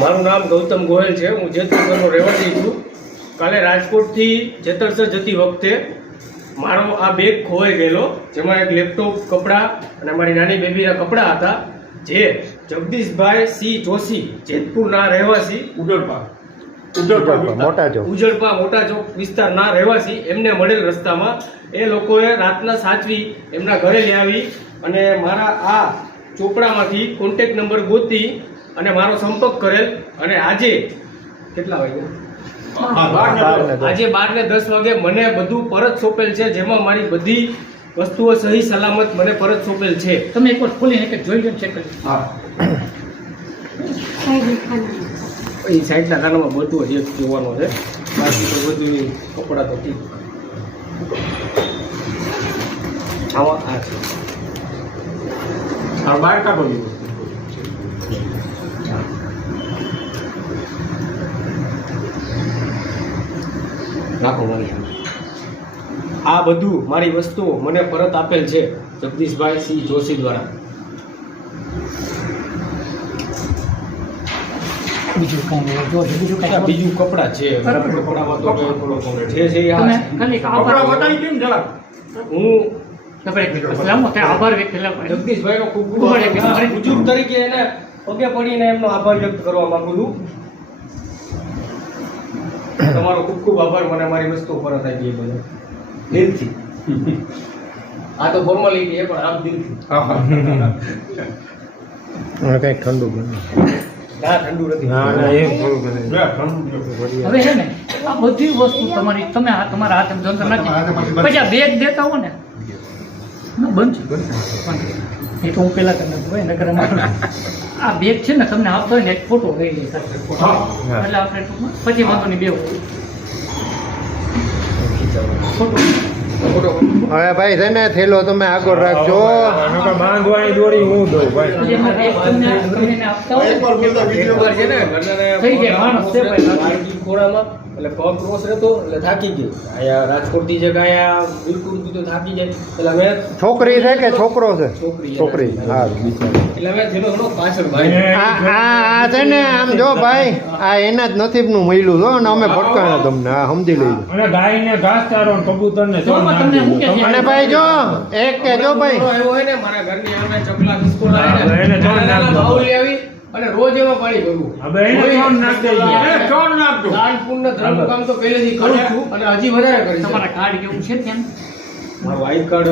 મારું નામ ગૌતમ ગોયલ છે. હું જેતપુરનો રહેવાસી છું. કાલે રાજકોટથી જેતરસર જતી વખતે મારો આ બેગ ખોવાઈ ગયેલો, જેમાં એક લેપટોપ, કપડાં અને મારી નાની બેબીના કપડાં હતા, જે જગદીશભાઈ સી જોશી, જેતપુરના રહેવાસી, ઉજળપા મોટા ચોક વિસ્તારના રહેવાસી, એમને મળેલ રસ્તામાં એ લોકોએ રાતના સાચવી એમના ઘરે લઈ આવી અને મારા આ ચોપડામાંથી કોન્ટેક્ટ નંબર ગોતી અને મારો સંપર્ક કરેલ. અને આજે કેટલા વાગ્યા? આજે 12:10 વાગે મને બધું પરત સોંપેલ છે, જેમાં મારી બધી વસ્તુઓ સહી સલામત મને પરત સોંપેલ છે. તમે એકવાર ખોલીને એક જોઈ લો, ચેક કરી. હા, એ સાઈડના ખાનામાં બધું જ જોવાનું છે. બાકી તો બધું કપડાં તો ઠીક. આવા આ છે. આ બહાર કાઢો નાખો મારી. આ બધું મારી વસ્તુઓ મને પરત આપેલ છે જગદીશભાઈ સી જોશી દ્વારા. બીજું કાંઈ બીજું કપડાં છે. કપડામાં તો થોડો છે આભાર વ્યક્ત જગદીશભાઈનો ખૂબ બુજુર્ગ તરીકે એને પગે પડીને એમનો આભાર વ્યક્ત કરવા માંગુ છું. તમારો ખૂબ ખૂબ આભાર. મને મારી વસ્તુઓ પરત આપી બધું દિલથી. આ તો ફોર્માલિટી છે, પણ આમ દિલથી. કઈક ઠંડુ ના, ઠંડુ નથી. હવે છે ને આ બધી વસ્તુ તમારી, તમે તમારા હાથે ધંધો નથી, પછી આ બેગ દેતા હો ને બંધ એ તો હું પેલા કરી નાખું નગર. આ બેગ છે ને તમને આપતો હોય ને એક ફોટો લઈ લે એટલે આપણે ટૂંકમાં પછી વાંધોની બે હવે ભાઈ છે ને થેલો તમે આગળ રાખજો. બાંધવાની દોરી હું દઉં ભાઈ. ખોરામાં એટલે પગ ક્રોસ રહેતો એટલે થાકી ગયો. અહીંયા રાજકોટથી જે ગયા બિલકુલ તો થાકી જાય એટલે મેં છોકરી છે કે છોકરો છે? છોકરી. હા, એટલે મેં જેનો ઘણો પાછળ ભાઈ આ છે ને આમ જો ભાઈ, આ એના જ નસીબનું મહિલું છો ને અમે ભટકાણા તમને. આ સમજી લેજો. અને ગાયને ઘાસ ચારો ને કબૂતરને અને ભાઈ જો એક કે જો ભાઈ આવ્યો હોય ને મારા ઘરની સામે ચકલા બિસ્કુટ આવી અને રોજ એમાં પાણી ભરવું. હવે એને ચોન નાખ દેજો. એને ચોન નાખજો. દાન પુણ્ય ધર્મ કામ તો પહેલેથી કરું છું અને હજી વધારે કરીશ. તમારા કાર્ડ કેવું છે ત્યાં? મારું આઈ કાર્ડ